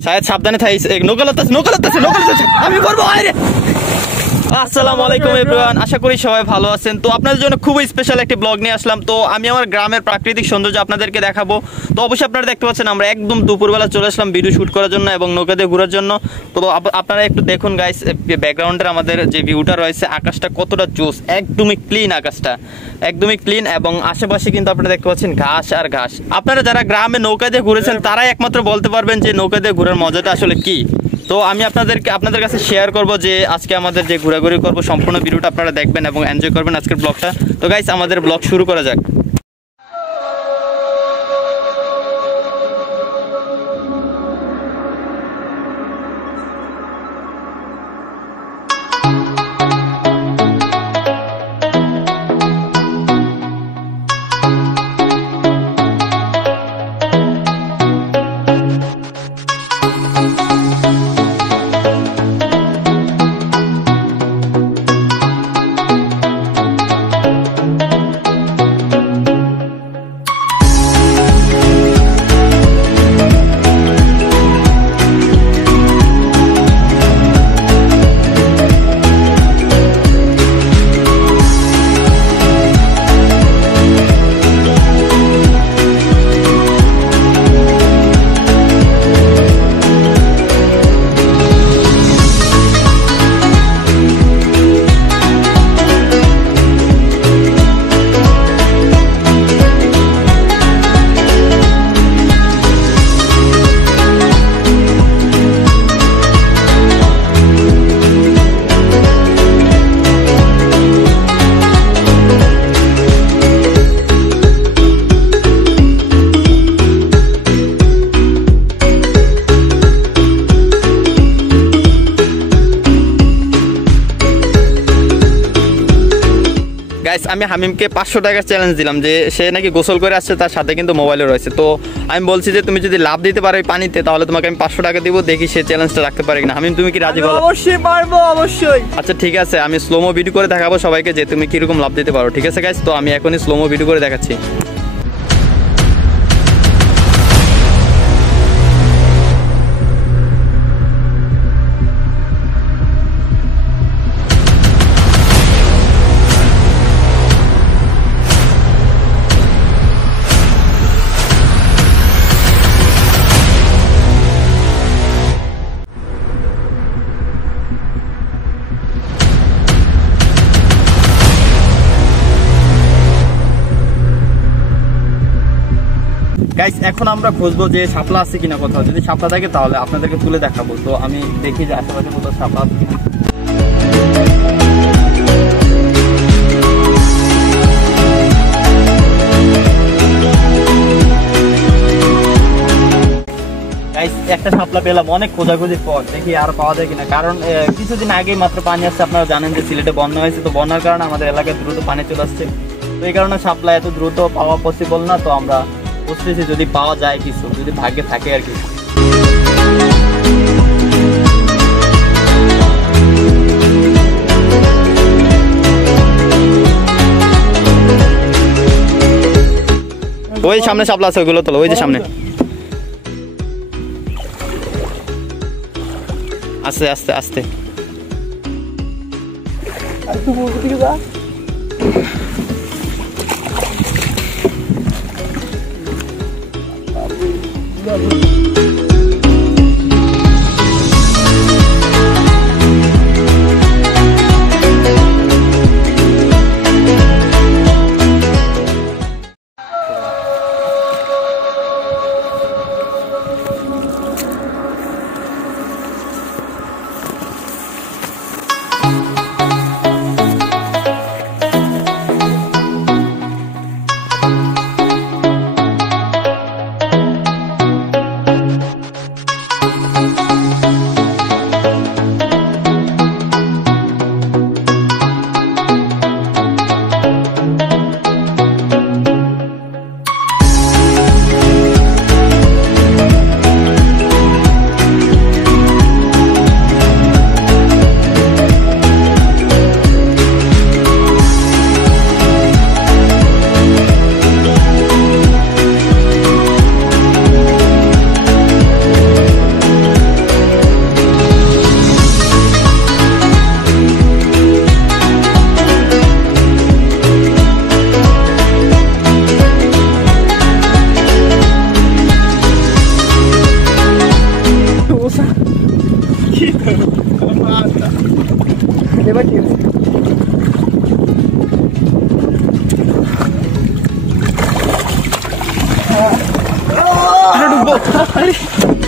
शायद সাবধানে থাইস আমি করব আরে আসসালামু আলাইকুম এভরিওয়ান আশা করি সবাই ভালো আছেন তো আপনাদের জন্য খুব স্পেশাল একটি ব্লগ নিয়ে আসলাম তো আমি আমার গ্রামের প্রাকৃতিক সৌন্দর্য আপনাদেরকে দেখাবো তো অবশ্যই আপনারা দেখতে পাচ্ছেন আমরা একদম দুপুরবেলা চলে আসলাম ভিডিও শুট করার জন্য এবং নৌকা দিয়ে ঘোরার জন্য তো আপনারা একটু দেখুন গাইস ব্যাকগ্রাউন্ডের আমাদের যে ভিউটা রয়েছে আকাশটা কতটা জোস একদমই ক্লিন আকাশটা একদমই ক্লিন এবং আশেপাশে কিন্তু আপনারা দেখতে পাচ্ছেন ঘাস আর ঘাস আপনারা যারা গ্রামে নৌকা দিয়ে ঘুরেছেন তারাই একমাত্র বলতে পারবেন যে নৌকা দিয়ে ঘোরার মজাটা আসলে কি তো আমি আপনাদের কাছে শেয়ার করব যে আজকে আমাদের যে ঘোরাঘুরি করব সম্পূর্ণ ভিডিওটা আপনারা দেখবেন এবং এনজয় করবেন আজকের ব্লগটা তো গাইস আমাদের ব্লগ শুরু করা যাক গাইস আমি হামিমকে 500 টাকার চ্যালেঞ্জ দিলাম যে সে নাকি গোসল করে আসছে তার সাথে কিন্তু মোবাইলও রয়েছে তো আমি বলছি যে তুমি যদি লাভ দিতে পারো পানিতে তাহলে তোমাকে আমি 500 টাকা দিব দেখি সে চ্যালেঞ্জটা রাখতে পারে কিনা হামিম তুমি কি রাজি বলো অবশ্যই পারবো অবশ্যই আচ্ছা ঠিক আছে আমি স্লোমো ভিডিও করে দেখাবো সবাইকে যে তুমি কি রকম লাভ দিতে পারো ঠিক আছে গাইস তো আমি এখনই স্লোমো ভিডিও করে দেখাচ্ছি গাইস এখন আমরা খুঁজবো যে শাপলা আছে কিনা কোথাও যদি শাপলা থাকে তাহলে আপনাদেরকে তুলে দেখাবো তো আমি দেখি যে আশেপাশে কোথাও শাপলা আছে কিনা গাইস একটা শাপলা পেলাম অনেক খোঁজাখুঁজির পর দেখি আর পাওয়া যায় কিনা কারণ কিছুদিন আগেই মাত্র পানি আসছে আপনারা জানেন যে সিলেটে বন্যা হয়েছে তো বন্যার কারণে আমাদের এলাকায় দ্রুত পানি চলে আসছে তো এই কারণে শাপলা এত দ্রুত পাওয়া পসিবল না তো আমরা বুঝতেছি যদি পাওয়া যায় কিছু যদি ভাগ্যে থাকে আর কি ওই সামনে শাপলা আছে ওইগুলো তোলো ওই যে সামনে আস্তে আস্তে আস্তে আরে